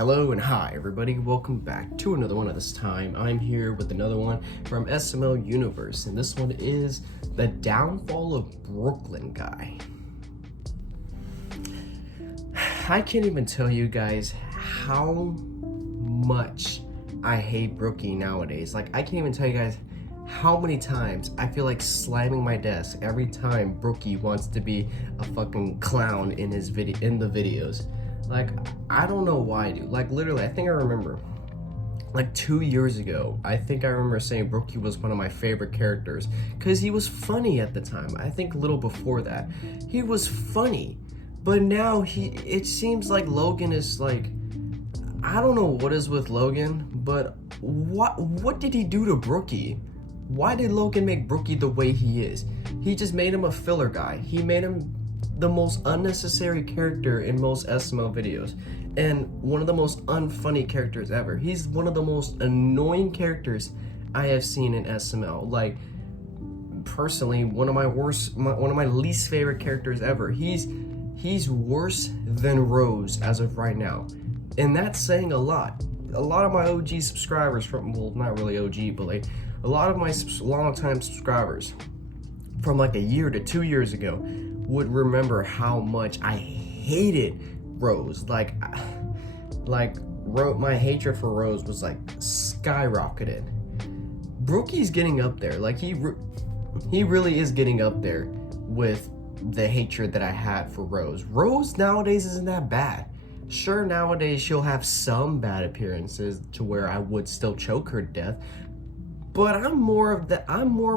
Hello and hi everybody, welcome back to another one. Of this time I'm here with another one from SML Universe, and this one is the downfall of Brooklyn Guy. I can't even tell you guys how much I hate Brookie nowadays. Like, I can't even tell you guys how many times I feel like slamming my desk every time Brookie wants to be a fucking clown in his the videos. Like, I don't know why, dude. Like, literally, I think I remember, like 2 years ago, I think I remember saying Brookie was one of my favorite characters because he was funny at the time. I think a little before that, he was funny, but now it seems like Logan is like, I don't know what is with Logan, but what did he do to Brookie? Why did Logan make Brookie the way he is? He just made him a filler guy. He made him the most unnecessary character in most SML videos, and one of the most unfunny characters ever. He's one of the most annoying characters I have seen in SML. Like, personally, one of my least favorite characters ever. He's worse than Rose as of right now, and that's saying a lot. A lot of my OG subscribers well, not really OG, but like a lot of my long-time subscribers from like a year to 2 years ago would remember how much I hated Rose. My hatred for Rose was like skyrocketed. Brookie's getting up there. Like, he really is getting up there with the hatred that I had for Rose. Rose nowadays isn't that bad. Sure, nowadays she'll have some bad appearances to where I would still choke her to death, but I'm more of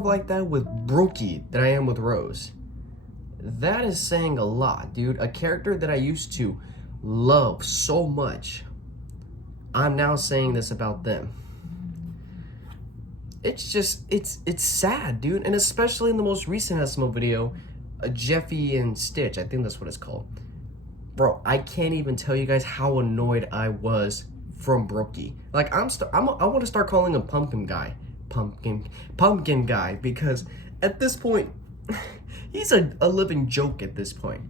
like that with Brookie than I am with Rose. That is saying a lot, dude. A character that I used to love so much, I'm now saying this about them. It's just, it's sad, dude. And especially in the most recent SML video, Jeffy and Stitch, I think that's what it's called. Bro, I can't even tell you guys how annoyed I was from Brookie. Like, I want to start calling him Pumpkin Guy, because at this point, he's a living joke at this point.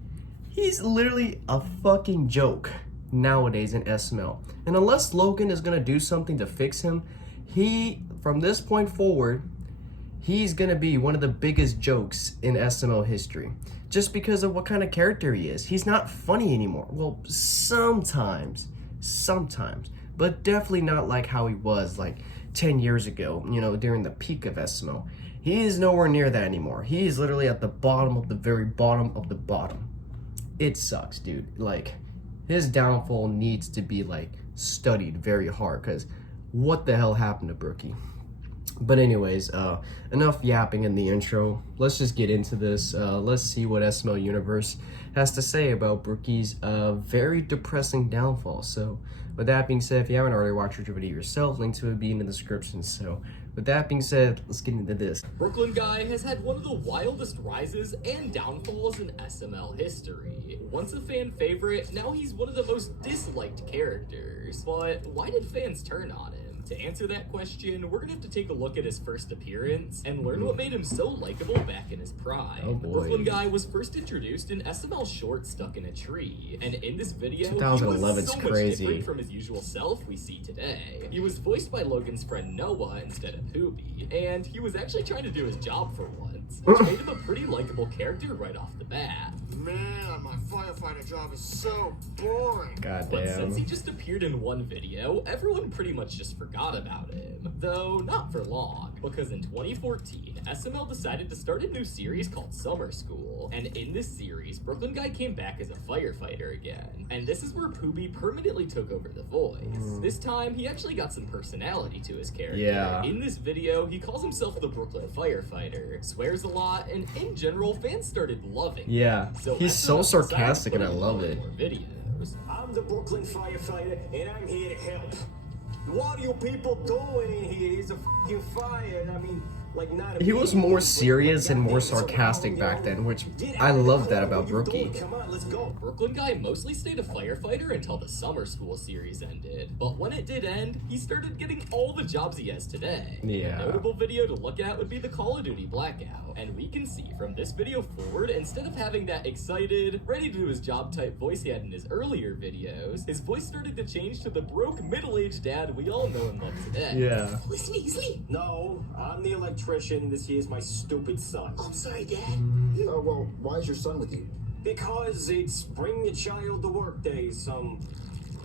He's literally a fucking joke nowadays in SML. And unless Logan is going to do something to fix him, from this point forward, he's going to be one of the biggest jokes in SML history. Just because of what kind of character he is. He's not funny anymore. Well, sometimes, but definitely not like how he was like 10 years ago, you know, during the peak of SML. He is nowhere near that anymore. He is literally at the bottom of the very bottom of the bottom. It sucks, dude. Like, his downfall needs to be like studied very hard, because what the hell happened to Brookie? But anyways, enough yapping in the intro. Let's just get into this. Let's see what SML Universe has to say about Brookie's very depressing downfall. So with that being said, if you haven't already watched your video yourself, link to it will be in the description. So with that being said, let's get into this. Brooklyn Guy has had one of the wildest rises and downfalls in SML history. Once a fan favorite, now he's one of the most disliked characters. But why did fans turn on him? To answer that question, we're gonna have to take a look at his first appearance and learn what made him so likable back in his prime. Oh boy. Brooklyn Guy was first introduced in SML short Stuck in a Tree, and in this video, 2011's he was so crazy. much different from his usual self we see today. He was voiced by Logan's friend Noah instead of Poobie, and he was actually trying to do his job for once, which made him a pretty likable character right off the bat. Man, my firefighter job is so boring. God But damn. since he just appeared in one video, everyone pretty much just forgot about him. Though not for long, because in 2014, SML decided to start a new series called Summer School. And in this series, Brooklyn Guy came back as a firefighter again. And this is where Poobie permanently took over the voice. This time, he actually got some personality to his character. Yeah. In this video, he calls himself the Brooklyn Firefighter, swears a lot, and in general, fans started loving him. Yeah, So he's so SML decided to sarcastic put and I out love it. more videos. I'm the Brooklyn firefighter, and I'm here to help. What are you people doing in here? He's a f***ing fire. I mean, Like, not a He was baby, more but serious and more goddamn, so sarcastic you back know, then, which get I out of the love that car, about you Brookie. bold, come on, let's go. Brooklyn Guy mostly stayed a firefighter until the summer school series ended, but when it did end, he started getting all the jobs he has today. Yeah. A notable video to look at would be the Call of Duty Blackout, and we can see from this video forward, instead of having that excited, ready to do his job type voice he had in his earlier videos, his voice started to change to the broke middle-aged dad we all know and love today. Yeah. Listen easily. No, I'm the electrician. This here's my stupid son. I'm sorry, Dad. Well, why is your son with you? Because it's bring your child to work day,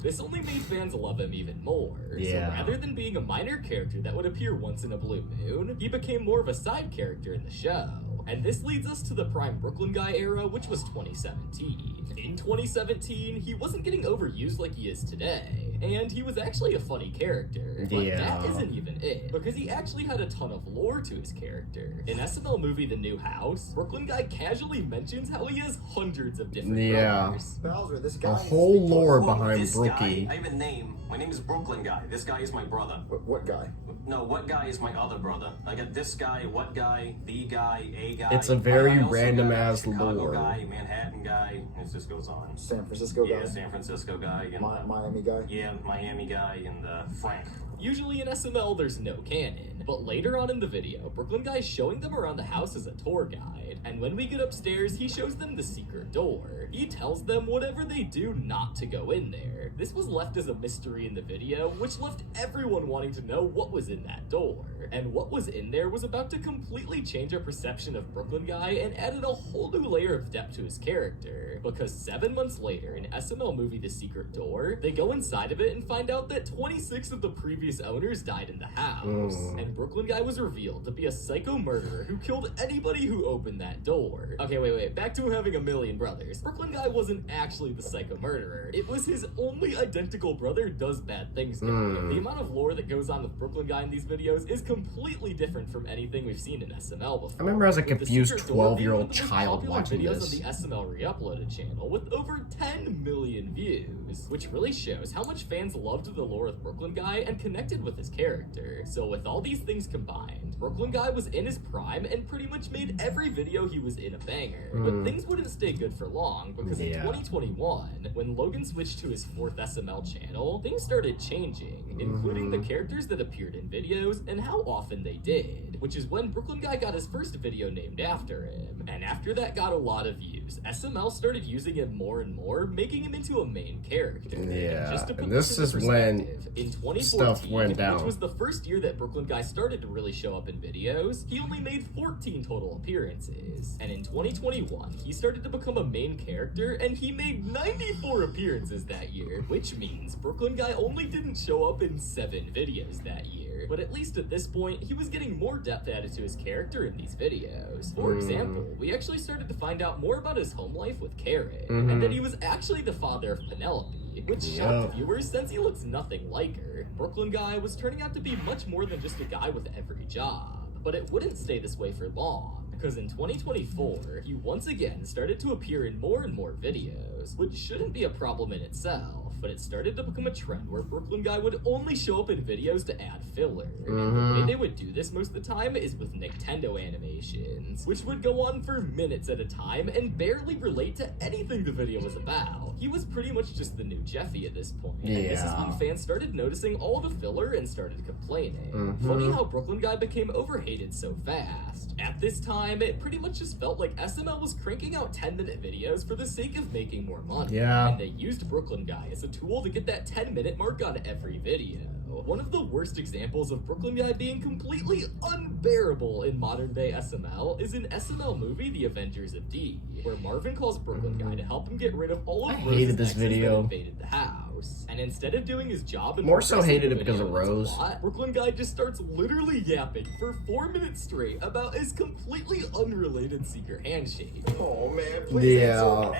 This only made fans love him even more. Yeah. So rather than being a minor character that would appear once in a blue moon, he became more of a side character in the show. And this leads us to the prime Brooklyn Guy era, which was 2017. In 2017, he wasn't getting overused like he is today, and he was actually a funny character. But Yeah. that isn't even it, because he actually had a ton of lore to his character. In SML movie The New House, Brooklyn Guy casually mentions how he has hundreds of different Yeah. brothers. Bowser, this The guy. whole lore Well, behind this Brookie. guy, I have a name. My name is Brooklyn Guy. This guy is my brother. What guy? No, what guy is my other brother? I got this guy, what guy, the guy, a guy. It's a very I also random got ass Chicago lore. guy, Manhattan guy. It just goes on. San Francisco guy? Yeah, San Francisco guy. And, Miami guy? yeah, Miami guy and Frank. Usually in SML, there's no canon, but later on in the video, Brooklyn Guy's showing them around the house as a tour guide, and when we get upstairs, he shows them the secret door. He tells them whatever they do not to go in there. This was left as a mystery in the video, which left everyone wanting to know what was in that door. And what was in there was about to completely change our perception of Brooklyn Guy and added a whole new layer of depth to his character. Because 7 months later, in SML movie The Secret Door, they go inside of it and find out that 26 of the previous owners died in the house. And Brooklyn Guy was revealed to be a psycho murderer who killed anybody who opened that door. Okay, wait, back to him having a million brothers. Brooklyn Guy wasn't actually the psycho murderer. It was his only identical brother does bad things guy. The amount of lore that goes on with Brooklyn Guy in these videos is completely different from anything we've seen in SML before. I remember as a With The confused Secret Door being 12-year-old one of the most child popular watching videos this. on the SML re-uploaded channel with over 10 million views, which really shows how much fans loved the lore of Brooklyn Guy and connected with his character. So with all these things combined, Brooklyn Guy was in his prime and pretty much made every video he was in a banger. But things wouldn't stay good for long, because in 2021, when Logan switched to his 4th SML channel, things started changing, including the characters that appeared in videos and how often they did, which is when Brooklyn Guy got his first video named after him. And after that got a lot of views, SML started using him more and more, making him into a main character. Yeah, And just to put and this into is when perspective, in 2014, stuff went down. which was the first year that Brooklyn Guy started to really show up in videos, he only made 14 total appearances. And in 2021, he started to become a main character, and he made 94 appearances that year, which means Brooklyn Guy only didn't show up in 7 videos that year. But at least at this point, he was getting more depth added to his character in these videos. For example, we actually started to find out more about his home life with Karen, and that he was actually the father of Penelope, which shocked viewers since he looks nothing like her. Brooklyn Guy was turning out to be much more than just a guy with every job. But it wouldn't stay this way for long, because in 2024, he once again started to appear in more and more videos, which shouldn't be a problem in itself, but it started to become a trend where Brooklyn Guy would only show up in videos to add filler. And the way they would do this most of the time is with Nintendo animations, which would go on for minutes at a time and barely relate to anything the video was about. He was pretty much just the new Jeffy at this point, and this is when fans started noticing all the filler and started complaining. Funny how Brooklyn Guy became overhated so fast. At this time, it pretty much just felt like SML was cranking out 10-minute videos for the sake of making more money. And they used Brooklyn Guy as a tool to get that 10-minute mark on every video. One of the worst examples of Brooklyn Guy being completely unbearable in modern day SML is in SML movie The Avengers of D, where Marvin calls Brooklyn Guy to help him get rid of all of I Rose's hated this exes video. that invaded the house. And instead of doing his job and More so progressing hated the it because video of and its Rose. plot, Brooklyn Guy just starts literally yapping for 4 minutes straight about his completely unrelated secret handshake. Oh man, please. Yeah,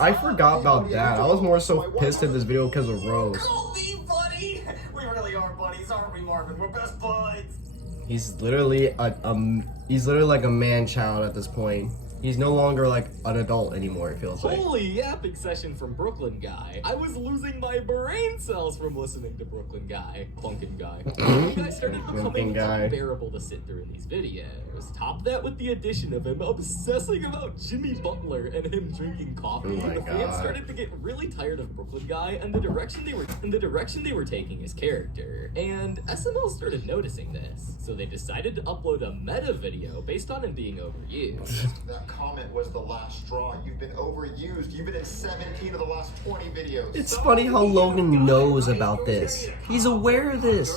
I forgot about that. I was more so pissed at this video because of Rose. Call me buddy. We really are buddies, aren't we, Marvin? We're best buds. He's literally like a man child at this point. He's no longer like an adult anymore, it feels like. Holy yapping session from Brooklyn Guy. I was losing my brain cells from listening to Brooklyn Guy. Clunkin' Guy. Brooklyn Guy started becoming unbearable to sit through in these videos. Top that with the addition of him obsessing about Jimmy Butler and him drinking coffee. Oh my the fans God. started to get really tired of Brooklyn Guy and the direction they were taking his character. And SML started noticing this, so they decided to upload a meta video based on him being overused. That comment was the last straw. You've been overused. You've been in 17 of the last 20 videos. It's funny how Logan knows about this. He's aware of this,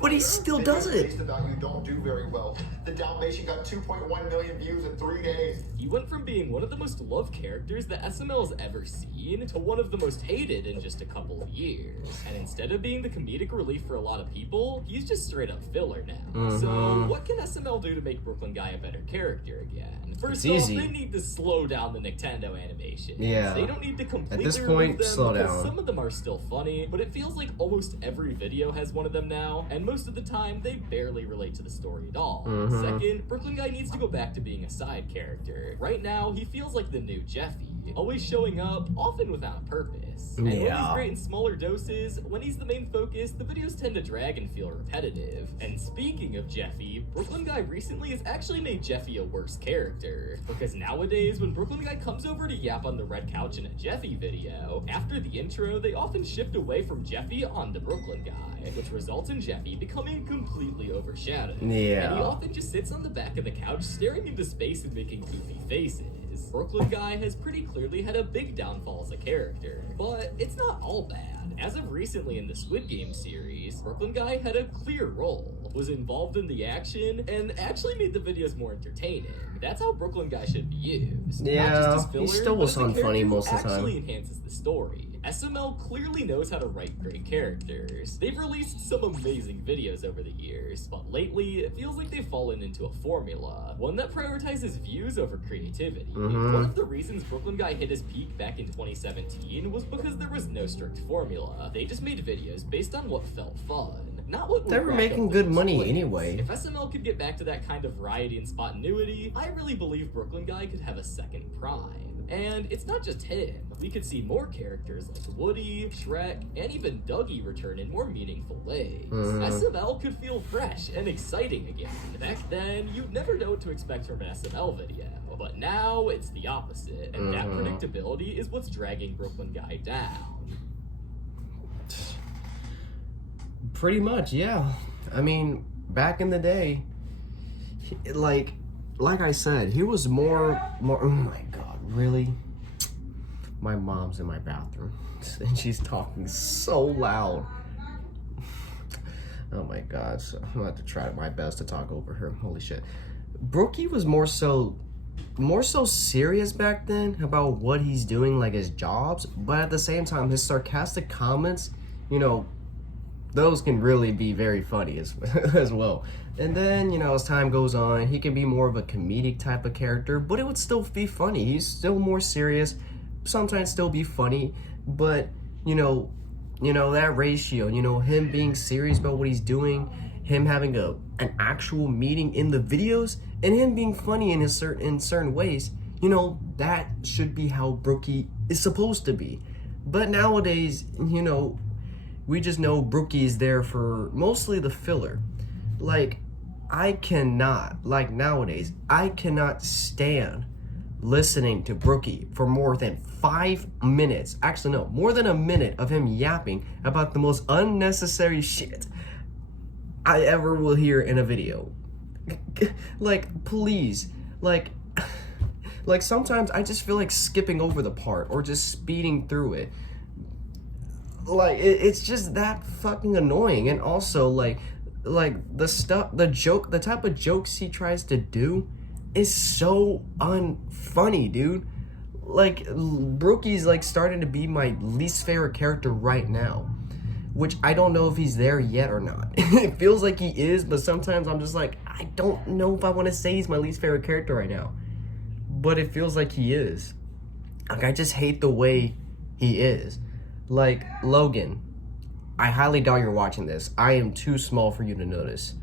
but he still does it. Videos about you don't do very well. The Dalmatian got 2.1 million views in 3 days. He went from being one of the most loved characters that SML has ever seen to one of the most hated in just a couple of years. And instead of being the comedic relief for a lot of people, he's just straight up filler now. So what can SML do to make Brooklyn Guy a better character again? First off, easy. they need to slow down the Nintendo animations. Yeah. They don't need to completely At this remove point, them slow because down. some of them are still funny, but it feels like almost every video has one of them now, and most of the time they barely relate to the story at all. Second, Brooklyn Guy needs to go back to being a side character. Right now, he feels like the new Jeffy, always showing up, often without a purpose. And when he's Yeah. great in smaller doses, when he's the main focus, the videos tend to drag and feel repetitive. And speaking of Jeffy, Brooklyn Guy recently has actually made Jeffy a worse character. Because nowadays, when Brooklyn Guy comes over to yap on the red couch in a Jeffy video, after the intro, they often shift away from Jeffy onto Brooklyn Guy, which results in Jeffy becoming completely overshadowed. Yeah. And he often just sits on the back of the couch staring into space and making goofy faces. Brooklyn Guy has pretty clearly had a big downfall as a character, but it's not all bad. As of recently in the Squid Game series, Brooklyn Guy had a clear role, was involved in the action, and actually made the videos more entertaining. That's how Brooklyn Guy should be used. Yeah, Not just as he filler, still but was as a unfunny character who most of the time. actually enhances the story. SML clearly knows how to write great characters. They've released some amazing videos over the years, but lately it feels like they've fallen into a formula, one that prioritizes views over creativity. One of the reasons Brooklyn Guy hit his peak back in 2017 was because there was no strict formula. They just made videos based on what felt fun, not what would They were rack making up the good most money clicks. anyway. If SML could get back to that kind of variety and spontaneity, I really believe Brooklyn Guy could have a second prime. And it's not just him. We could see more characters like Woody, Shrek, and even Dougie return in more meaningful ways. SML could feel fresh and exciting again. Back then, you'd never know what to expect from an SML video. But now, it's the opposite. And that predictability is what's dragging Brooklyn Guy down. Pretty much, yeah. I mean, back in the day, like I said, he was more. Oh my God, really? My mom's in my bathroom, and she's talking so loud. Oh my God, so I'm gonna have to try my best to talk over her. Holy shit, Brookie was more so serious back then about what he's doing, like his jobs, but at the same time, his sarcastic comments, you know, those can really be very funny as well. And then, you know, as time goes on, he can be more of a comedic type of character, but it would still be funny. He's still more serious, sometimes still be funny, but you know that ratio, you know, him being serious about what he's doing, him having an actual meaning in the videos, and him being funny in certain ways, you know, that should be how Brookie is supposed to be. But nowadays, you know, we just know Brookie is there for mostly the filler. Like, nowadays, I cannot stand listening to Brookie for more than 5 minutes. Actually, no, more than a minute of him yapping about the most unnecessary shit I ever will hear in a video. Like, please, like sometimes I just feel like skipping over the part or just speeding through it. Like, it's just that fucking annoying. And also, like the type of jokes he tries to do is so unfunny, dude. Like, Brookie's like starting to be my least favorite character right now, which I don't know if he's there yet or not. It feels like he is, but sometimes I'm just like, I don't know if I want to say he's my least favorite character right now, but it feels like he is. Like, I just hate the way he is. Like, Logan, I highly doubt you're watching this. I am too small for you to notice.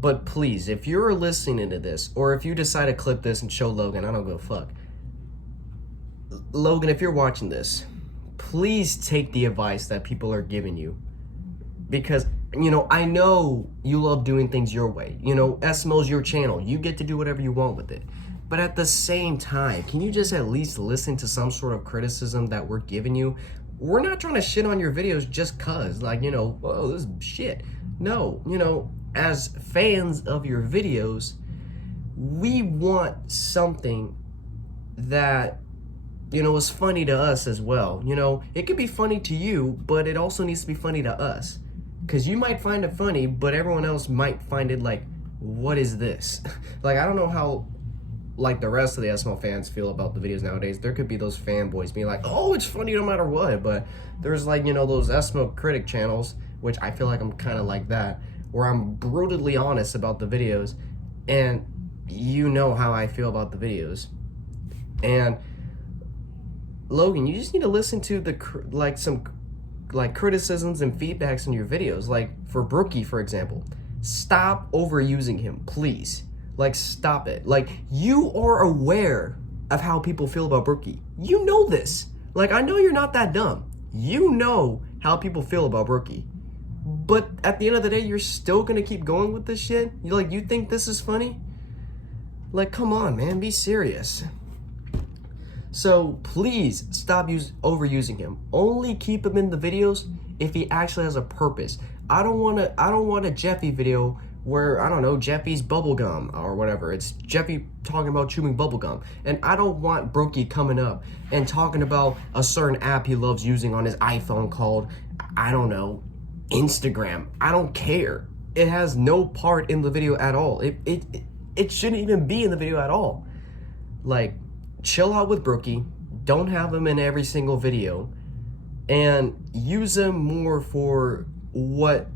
But please, if you're listening to this, or if you decide to clip this and show Logan, I don't give a fuck. Logan, if you're watching this, please take the advice that people are giving you. Because, you know, I know you love doing things your way. You know, SML's your channel. You get to do whatever you want with it. But at the same time, can you just at least listen to some sort of criticism that we're giving you? We're not trying to shit on your videos just cause, like, you know, oh, this is shit. No, you know, as fans of your videos, we want something that, you know, is funny to us as well. You know, it could be funny to you, but it also needs to be funny to us. Because you might find it funny, but everyone else might find it like, what is this? Like, I don't know how, like, the rest of the SML fans feel about the videos nowadays. There could be those fanboys being like, oh, it's funny no matter what. But there's, like, you know, those SML critic channels, which I feel like I'm kind of like that, where I'm brutally honest about the videos. And you know how I feel about the videos. And Logan, you just need to listen to the some criticisms and feedbacks in your videos. Like for Brookie, for example, stop overusing him, please. Like, stop it. Like, you are aware of how people feel about Brookie. You know this. Like, I know you're not that dumb. You know how people feel about Brookie. But at the end of the day, you're still gonna keep going with this shit? You think this is funny? Like, come on, man, be serious. So please stop overusing him. Only keep him in the videos if he actually has a purpose. I don't want a Jeffy video where, I don't know, Jeffy's bubblegum or whatever. It's Jeffy talking about chewing bubblegum. And I don't want Brookie coming up and talking about a certain app he loves using on his iPhone called, I don't know, Instagram. I don't care. It has no part in the video at all. It shouldn't even be in the video at all. Like, chill out with Brookie. Don't have him in every single video. And use him more for what...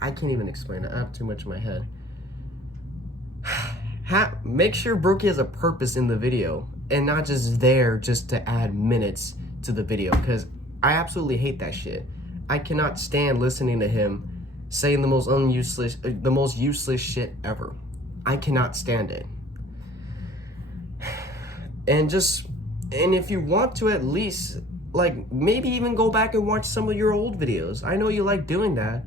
I can't even explain it. I have too much in my head. Make sure Brookie has a purpose in the video and not just there just to add minutes to the video, because I absolutely hate that shit. I cannot stand listening to him saying the most useless shit ever. I cannot stand it. And if you want to, at least, like, maybe even go back and watch some of your old videos. I know you like doing that.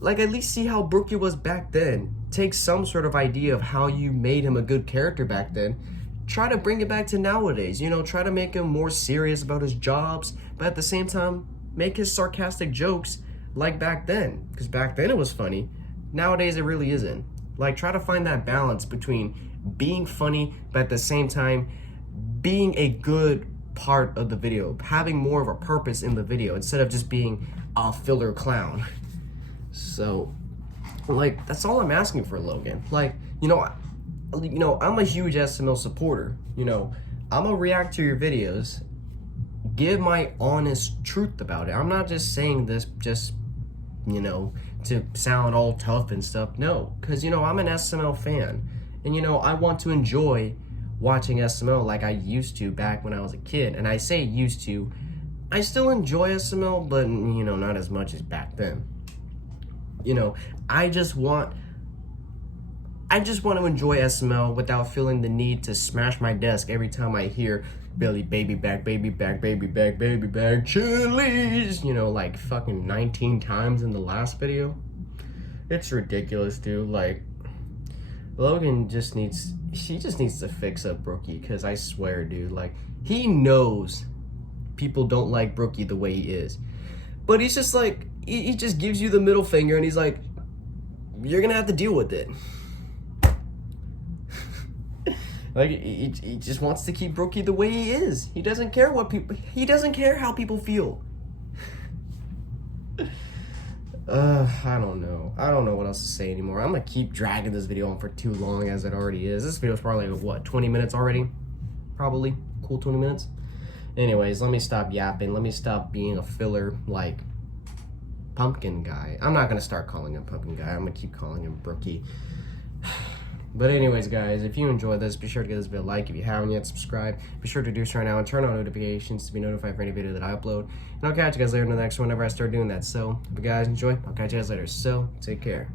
Like, at least see how Brookie was back then. Take some sort of idea of how you made him a good character back then. Try to bring it back to nowadays. You know, try to make him more serious about his jobs, but at the same time, make his sarcastic jokes like back then. Because back then it was funny. Nowadays it really isn't. Like, try to find that balance between being funny, but at the same time, being a good part of the video, having more of a purpose in the video instead of just being a filler clown. So, like, that's all I'm asking for, Logan. Like, you know, I'm a huge SML supporter. You know, I'm gonna react to your videos, give my honest truth about it. I'm not just saying this just, you know, to sound all tough and stuff. No, because, you know, I'm an SML fan, and, you know, I want to enjoy watching SML like I used to back when I was a kid. And I say used to, I still enjoy SML, but, you know, not as much as back then. You know, I just want to enjoy SML without feeling the need to smash my desk every time I hear Billy, baby back, baby back, baby back, baby back, Chili's, you know, like fucking 19 times in the last video. It's ridiculous, dude. Like, Logan just needs to fix up Brookie, because I swear, dude, like, he knows people don't like Brookie the way he is. But he's just like, he just gives you the middle finger and he's like, you're gonna have to deal with it. Like, he just wants to keep Brookie the way he is. He doesn't care how people feel. I don't know. I don't know what else to say anymore. I'm gonna keep dragging this video on for too long as it already is. This video's probably like, what, 20 minutes already? Probably. Cool 20 minutes. Anyways, let me stop yapping. Let me stop being a filler, like, pumpkin guy. I'm not gonna start calling him pumpkin guy. I'm gonna keep calling him Brookie. But anyways, guys, if you enjoyed this, be sure to give this video a like. If you haven't yet, subscribe. Be sure to do so right now and turn on notifications to be notified for any video that I upload. And I'll catch you guys later in the next one whenever I start doing that. So, if you guys enjoy, I'll catch you guys later. So, take care.